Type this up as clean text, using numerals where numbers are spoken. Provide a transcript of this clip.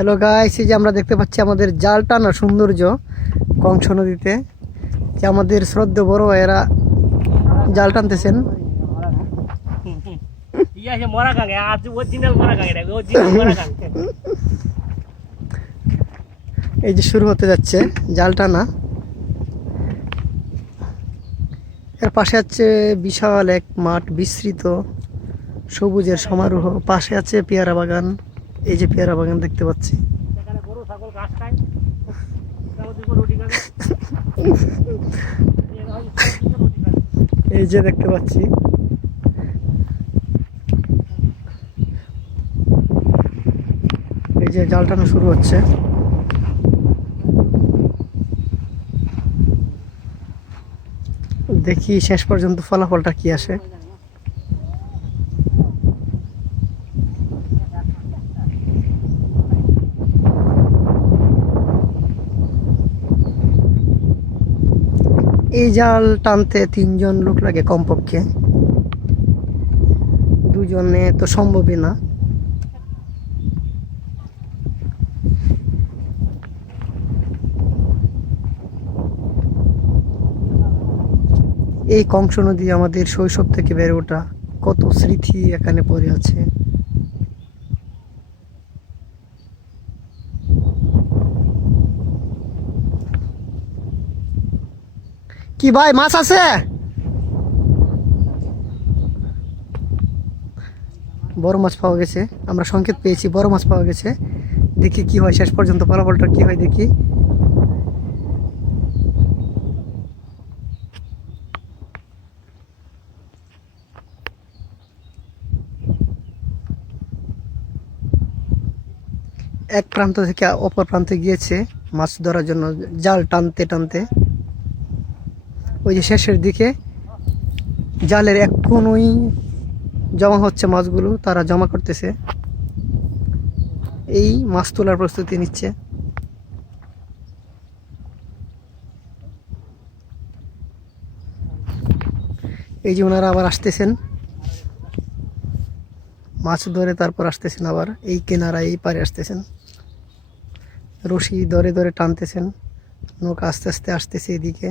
Hello guys, এই যে আমরা দেখতে পাচ্ছি আমাদের জাল টানা সৌন্দর্য কংস নদীতে। যে আমাদের শ্রদ্ধেয় বড় ভাইয়েরা জাল টানতেছেন। এই যে শুরু হতে যাচ্ছে জাল টানা। এর পাশে আছে বিশাল এক মাঠ, বিস্তৃত সবুজের সমারোহ। পাশে আছে পেয়ারা বাগান। এই যে পেয়ারা বাগান দেখতে পাচ্ছি। এই যে দেখতে পাচ্ছি এই যে জাল টানা শুরু হচ্ছে। দেখি শেষ পর্যন্ত ফলাফলটা কি আসে। এই জাল টানতে 3 জন লোক লাগে কমপক্ষে, 2 জনে তো সম্ভবই না। এই কংস নদী আমাদের শৈশব থেকে বেড়ে ওঠা, কত স্মৃতি এখানে পড়ে আছে। কি ভাই, মাছ আছে? বড় মাছ পাওয়া গেছে, আমরা সংকেত পেয়েছি বড় মাছ পাওয়া গেছে। দেখি কি হয় শেষ পর্যন্ত, ফলাফলটা কি হয় দেখি। এক প্রান্ত থেকে অপর প্রান্তে গিয়েছে মাছ ধরার জন্য জাল টানতে টানতে। ওই যে শেষের দিকে জালের এক কোণই জমা হচ্ছে মাছগুলো, তারা জমা করতেছে, এই মাছ তোলার প্রস্তুতি নিচ্ছে। এই যে ওনারা আবার আসতেছেন মাছ ধরে, তারপর আসতেছেন আবার এই কিনারা, এই পারে আসতেছেন, রশি ধরে ধরে টানতেছেন। নৌকা আস্তে আস্তে আসতেছে এদিকে।